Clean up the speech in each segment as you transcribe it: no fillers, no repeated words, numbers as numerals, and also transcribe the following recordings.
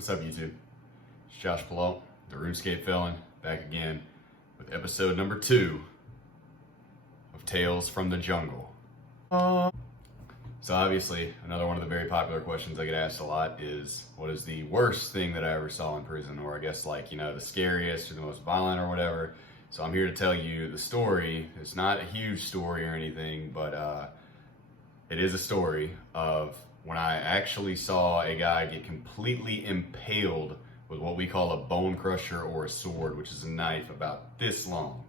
What's up, YouTube? It's Josh Pillault, the RuneScape Felon, back again with episode number 2 of Tales from the Jungle. So obviously, another one of the very popular questions I get asked a lot is, what is the worst thing that I ever saw in prison? Or I guess like, the scariest or the most violent or whatever. So I'm here to tell you the story. It's not a huge story or anything, but it is a story of when I actually saw a guy get completely impaled with what we call a bone crusher or a sword, which is a knife about this long.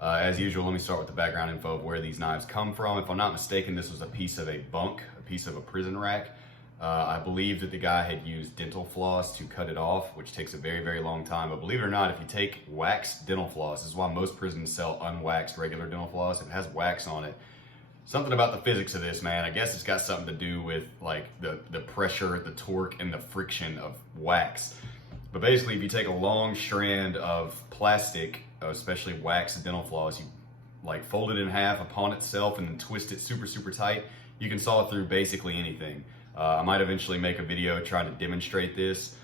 As usual, let me start with the background info of where these knives come from. If I'm not mistaken, this was a piece of a bunk, a piece of a prison rack. I believe that the guy had used dental floss to cut it off, which takes a very, very long time. But believe it or not, if you take waxed dental floss, this is why most prisons sell unwaxed regular dental floss. If it has wax on it, something about the physics of this, man, I guess it's got something to do with like the pressure, the torque, and the friction of wax. But basically, if you take a long strand of plastic, especially waxed dental floss, you like fold it in half upon itself and then twist it super, super tight, you can saw through basically anything. I might eventually make a video trying to demonstrate this.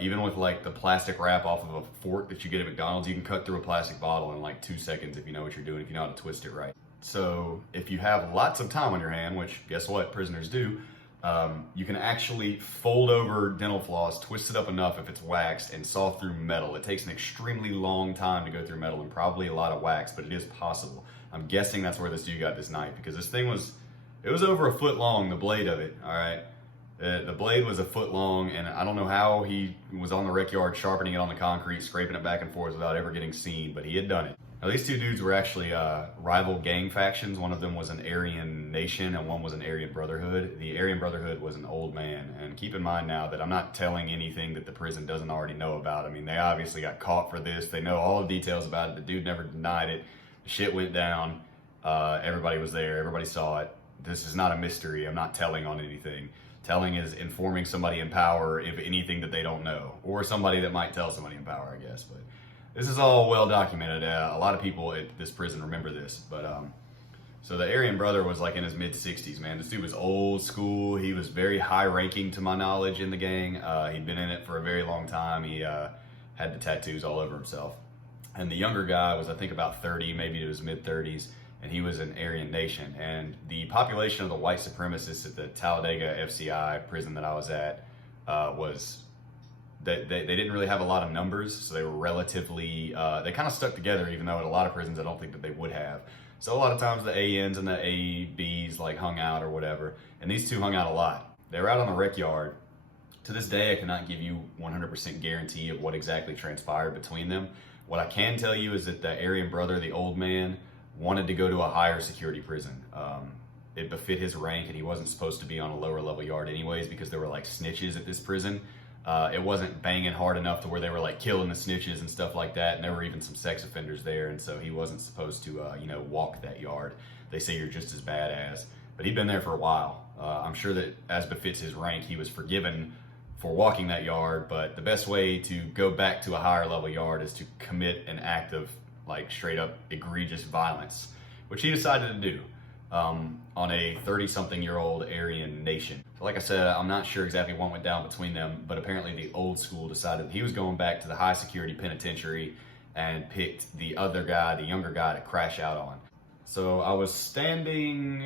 Even with like the plastic wrap off of a fork that you get at McDonald's, you can cut through a plastic bottle in like 2 seconds if you know what you're doing, if you know how to twist it right. So if you have lots of time on your hand, which guess what, prisoners do, you can actually fold over dental floss, twist it up enough if it's waxed, and saw through metal. It takes an extremely long time to go through metal and probably a lot of wax, but it is possible. I'm guessing that's where this dude got this knife, because this thing was over a foot long, the blade of it, all right? The blade was a foot long, and I don't know how he was on the rec yard sharpening it on the concrete, scraping it back and forth without ever getting seen, but he had done it. Now, these two dudes were actually rival gang factions. One of them was an Aryan Nation and one was an Aryan Brotherhood. The Aryan Brotherhood was an old man. And keep in mind now that I'm not telling anything that the prison doesn't already know about. I mean, they obviously got caught for this. They know all the details about it. The dude never denied it. The shit went down. Everybody was there. Everybody saw it. This is not a mystery. I'm not telling on anything. Telling is informing somebody in power of anything that they don't know. Or somebody that might tell somebody in power, I guess. But this is all well documented. A lot of people at this prison remember this, but so the Aryan brother was like in his mid 60s, man. This dude was old school. He was very high ranking to my knowledge in the gang. He'd been in it for a very long time. He had the tattoos all over himself. And the younger guy was, I think, about 30, maybe to his mid 30s, and he was an Aryan Nation. And the population of the white supremacists at the Talladega FCI prison that I was at was, they didn't really have a lot of numbers, so they were relatively, they kind of stuck together, even though at a lot of prisons I don't think that they would have. So a lot of times the ANs and the ABs like hung out or whatever, and these two hung out a lot. They were out on the rec yard. To this day, I cannot give you 100% guarantee of what exactly transpired between them. What I can tell you is that the Aryan brother, the old man, wanted to go to a higher security prison. It befit his rank, and he wasn't supposed to be on a lower level yard anyways, because there were like snitches at this prison. It wasn't banging hard enough to where they were like killing the snitches and stuff like that. And there were even some sex offenders there. And so he wasn't supposed to, walk that yard. They say you're just as badass. But he'd been there for a while. I'm sure that as befits his rank, he was forgiven for walking that yard. But the best way to go back to a higher level yard is to commit an act of like straight up egregious violence, which he decided to do. On a 30-something-year-old Aryan Nation. So like I said, I'm not sure exactly what went down between them, but apparently the old school decided he was going back to the high security penitentiary and picked the other guy, the younger guy, to crash out on. So I was standing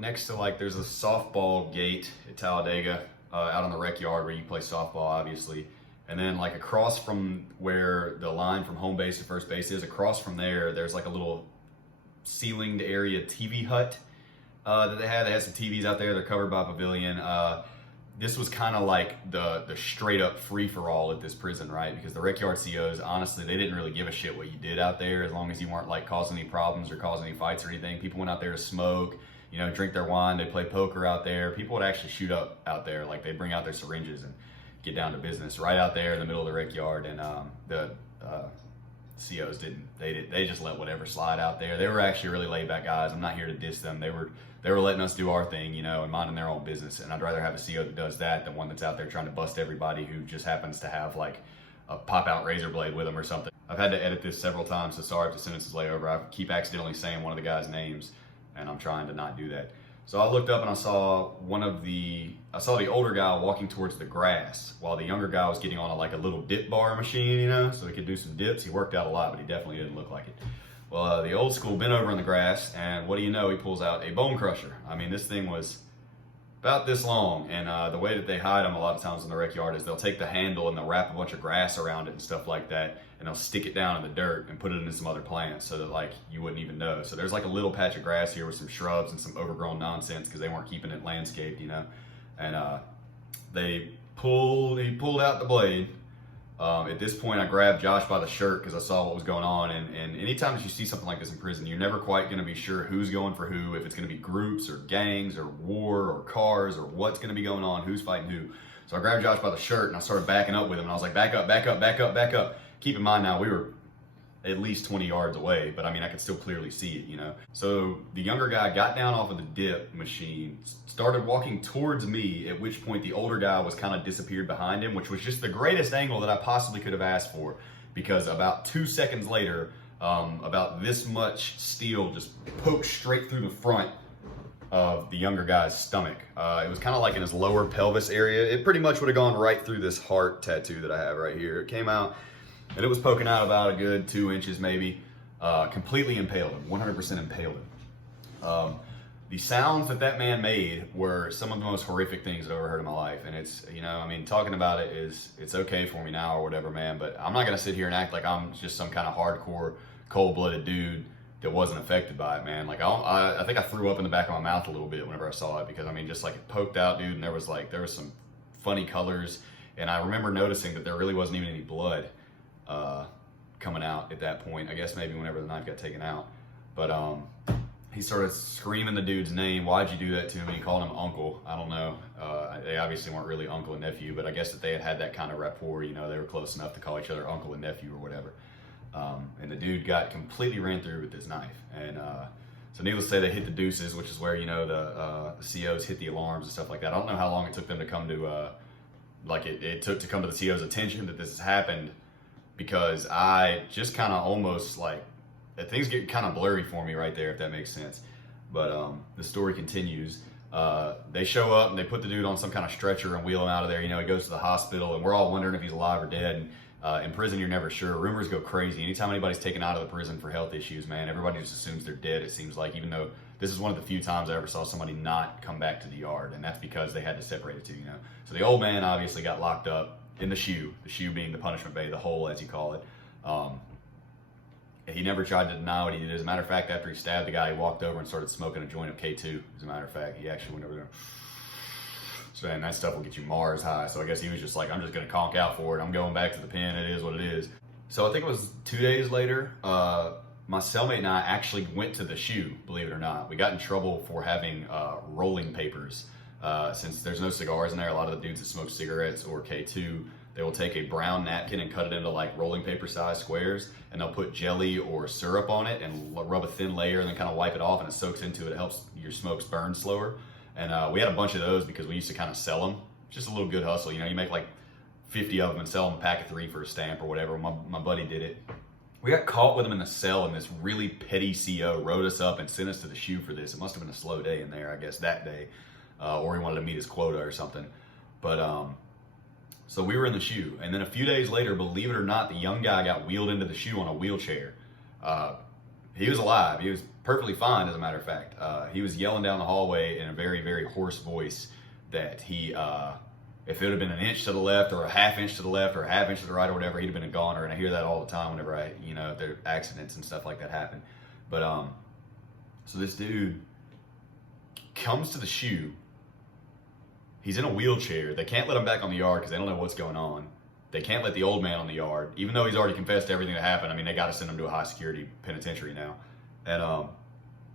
next to like, there's a softball gate at Talladega out on the rec yard where you play softball, obviously. And then like across from where the line from home base to first base is, across from there, there's like a little ceilinged area TV hut that they had. They had some TVs out there. They're covered by a pavilion. This was kind of like the straight up free for all at this prison, right? Because the rec yard COs, honestly, they didn't really give a shit what you did out there, as long as you weren't like causing any problems or causing any fights or anything. People went out there to smoke, drink their wine. They play poker out there. People would actually shoot up out there. Like they'd bring out their syringes and get down to business right out there in the middle of the rec yard. And the COs didn't. They just let whatever slide out there. They were actually really laid back guys. I'm not here to diss them. They were letting us do our thing, and minding their own business. And I'd rather have a CO that does that than one that's out there trying to bust everybody who just happens to have like a pop out razor blade with them or something. I've had to edit this several times, so sorry if the sentence is laid over. I keep accidentally saying one of the guys' names, and I'm trying to not do that. So I looked up and I saw the older guy walking towards the grass while the younger guy was getting on like a little dip bar machine, you know, so he could do some dips. He worked out a lot, but he definitely didn't look like it. Well, the old school bent over in the grass, and what do you know? He pulls out a bone crusher. I mean, this thing was about this long, and the way that they hide them a lot of times in the rec yard is they'll take the handle and they'll wrap a bunch of grass around it and stuff like that, and they'll stick it down in the dirt and put it into some other plants so that like you wouldn't even know. So there's like a little patch of grass here with some shrubs and some overgrown nonsense because they weren't keeping it landscaped, you know. And he pulled out the blade. At this point, I grabbed Josh by the shirt because I saw what was going on. And anytime that you see something like this in prison, you're never quite going to be sure who's going for who, if it's going to be groups or gangs or war or cars or what's going to be going on, who's fighting who. So I grabbed Josh by the shirt and I started backing up with him. And I was like, back up, back up, back up, back up. Keep in mind now, we were at least 20 yards away, but I mean, I could still clearly see it, you know? So the younger guy got down off of the dip machine, started walking towards me, at which point the older guy was kind of disappeared behind him, which was just the greatest angle that I possibly could have asked for, because about 2 seconds later, about this much steel just poked straight through the front of the younger guy's stomach. It was kind of like in his lower pelvis area. It pretty much would have gone right through this heart tattoo that I have right here. It came out, and it was poking out about a good 2 inches maybe. Completely impaled him, 100% impaled him. The sounds that man made were some of the most horrific things I've ever heard in my life. And it's, you know, I mean, talking about it it's okay for me now or whatever, man, but I'm not gonna sit here and act like I'm just some kind of hardcore, cold-blooded dude that wasn't affected by it, man. Like, I think I threw up in the back of my mouth a little bit whenever I saw it, because I mean, just like it poked out, dude, and there was some funny colors. And I remember noticing that there really wasn't even any blood coming out at that point. I guess maybe whenever the knife got taken out. But he started screaming the dude's name. Why'd you do that to me? He called him uncle. I don't know. They obviously weren't really uncle and nephew, but I guess that they had that kind of rapport, you know, they were close enough to call each other uncle and nephew or whatever. And the dude got completely ran through with his knife. And so needless to say, they hit the deuces, which is where, you know, the COs hit the alarms and stuff like that. I don't know how long it took them to come to, it took to come to the CO's attention that this has happened, because I just kind of almost like, things get kind of blurry for me right there, if that makes sense. But the story continues. They show up and they put the dude on some kind of stretcher and wheel him out of there. You know, he goes to the hospital and we're all wondering if he's alive or dead. And in prison, you're never sure. Rumors go crazy. Anytime anybody's taken out of the prison for health issues, man, everybody just assumes they're dead, it seems like, even though this is one of the few times I ever saw somebody not come back to the yard, and that's because they had to separate the two, you know. So the old man obviously got locked up in the shoe being the punishment bay, the hole as you call it. He never tried to deny what he did. As a matter of fact, after he stabbed the guy, he walked over and started smoking a joint of K2. As a matter of fact, he actually went over there. So, and that stuff will get you Mars high. So I guess he was just like, I'm just going to conk out for it. I'm going back to the pen. It is what it is. So I think it was 2 days later, my cellmate and I actually went to the shoe, believe it or not. We got in trouble for having rolling papers. Since there's no cigars in there, a lot of the dudes that smoke cigarettes or K2, they will take a brown napkin and cut it into like rolling paper size squares, and they'll put jelly or syrup on it and rub a thin layer and then kind of wipe it off, and it soaks into it. It helps your smokes burn slower. And we had a bunch of those because we used to kind of sell them. Just a little good hustle, you know, you make like 50 of them and sell them a pack of 3 for a stamp or whatever. My buddy did it. We got caught with them in the cell, and this really petty CO wrote us up and sent us to the shoe for this. It must have been a slow day in there, I guess, that day. Or he wanted to meet his quota or something. But so we were in the shoe, and then a few days later, believe it or not, the young guy got wheeled into the shoe on a wheelchair. He was alive. He was perfectly fine, as a matter of fact. He was yelling down the hallway in a very, very hoarse voice that he, if it would have been an inch to the left or a half inch to the left or a half inch to the right or whatever, he'd have been a goner. And I hear that all the time whenever there accidents and stuff like that happen. But so this dude comes to the shoe. He's in a wheelchair. They can't let him back on the yard because they don't know what's going on. They can't let the old man on the yard, even though he's already confessed to everything that happened. I mean, they got to send him to a high security penitentiary now. And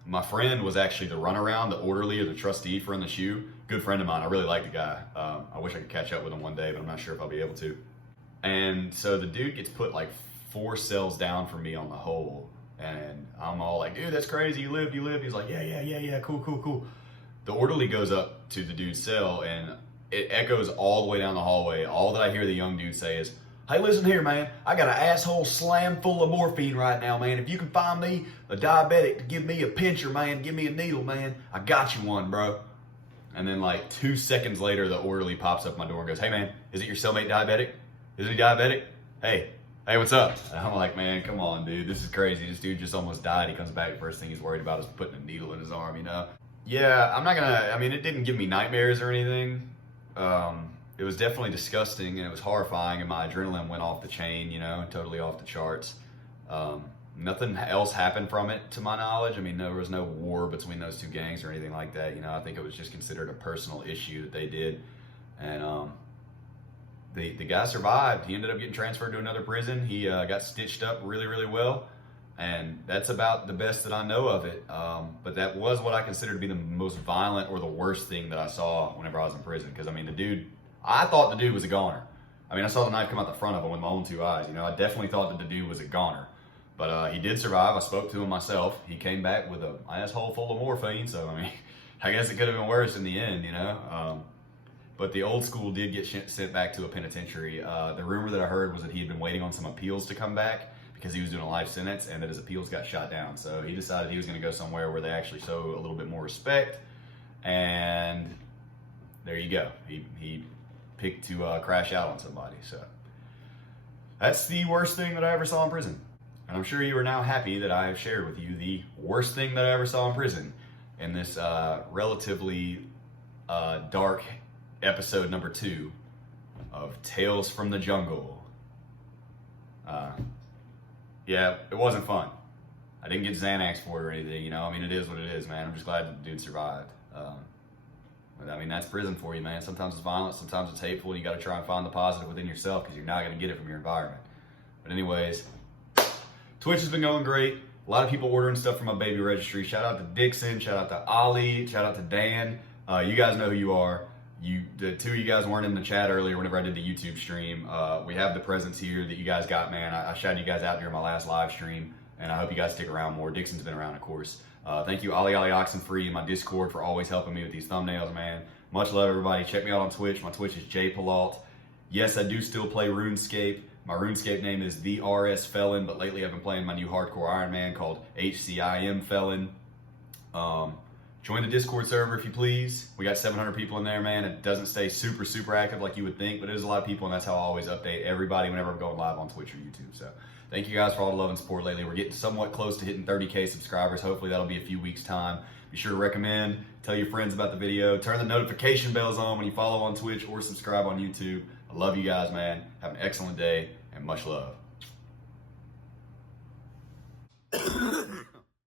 my friend was actually the runaround, the orderly, or the trustee for in the shoe. Good friend of mine. I really like the guy. I wish I could catch up with him one day, but I'm not sure if I'll be able to. And so the dude gets put like 4 cells down from me on the hole. And I'm all like, dude, that's crazy. You lived. He's like, yeah. Cool. The orderly goes up to the dude's cell, and it echoes all the way down the hallway. All that I hear the young dude say is, Hey, listen here, man. I got an asshole slam full of morphine right now, man. If you can find me a diabetic to give me a pincher, man, give me a needle, man, I got you one, bro. And then like 2 seconds later, the orderly pops up my door and goes, hey, man, is it your cellmate diabetic? Is he diabetic? Hey, what's up? And I'm like, man, come on, dude. This is crazy. This dude just almost died. He comes back, first thing he's worried about is putting a needle in his arm, you know? Yeah, I'm not gonna, I mean, it didn't give me nightmares or anything. It was definitely disgusting and it was horrifying, and my adrenaline went off the chain, you know, totally off the charts. Nothing else happened from it to my knowledge. I mean, there was no war between those two gangs or anything like that. You know, I think it was just considered a personal issue that they did. And the guy survived. He ended up getting transferred to another prison. He got stitched up really, really well. And that's about the best that I know of it. But that was what I consider to be the most violent or the worst thing that I saw whenever I was in prison. Because, I mean, I thought the dude was a goner. I mean, I saw the knife come out the front of him with my own 2 eyes. You know, I definitely thought that the dude was a goner. But he did survive. I spoke to him myself. He came back with an asshole full of morphine. So, I mean, I guess it could have been worse in the end, you know. But the old school did get sent back to a penitentiary. The rumor that I heard was that he had been waiting on some appeals to come back because he was doing a life sentence, and that his appeals got shot down. So he decided he was going to go somewhere where they actually show a little bit more respect. And there you go. He picked to crash out on somebody. So that's the worst thing that I ever saw in prison. And I'm sure you are now happy that I have shared with you the worst thing that I ever saw in prison in this relatively dark episode number 2 of Tales from the Jungle. Yeah, it wasn't fun. I didn't get Xanax for it or anything, you know. I mean, it is what it is, man. I'm just glad that the dude survived. I mean, that's prison for you, man. Sometimes it's violent, sometimes it's hateful, and you got to try and find the positive within yourself because you're not going to get it from your environment. But anyways, Twitch has been going great. A lot of people ordering stuff from my baby registry. Shout out to Dixon, shout out to Ollie, shout out to Dan. You guys know who you are. The 2 of you guys weren't in the chat earlier whenever I did the YouTube stream. We have the presents here that you guys got, man. I shouted you guys out during my last live stream, and I hope you guys stick around more. Dixon's been around, of course. Thank you, Ollie Oxenfree, and my Discord for always helping me with these thumbnails, man. Much love, everybody. Check me out on Twitch. My Twitch is Pillault. Yes, I do still play RuneScape. My RuneScape name is the RS Felon, but lately I've been playing my new hardcore Iron Man called HCIM Felon. Join the Discord server if you please. We got 700 people in there, man. It doesn't stay super, super active like you would think, but there's a lot of people, and that's how I always update everybody whenever I'm going live on Twitch or YouTube. So thank you guys for all the love and support lately. We're getting somewhat close to hitting 30K subscribers. Hopefully that'll be a few weeks' time. Be sure to recommend, tell your friends about the video, turn the notification bells on when you follow on Twitch or subscribe on YouTube. I love you guys, man. Have an excellent day, and much love.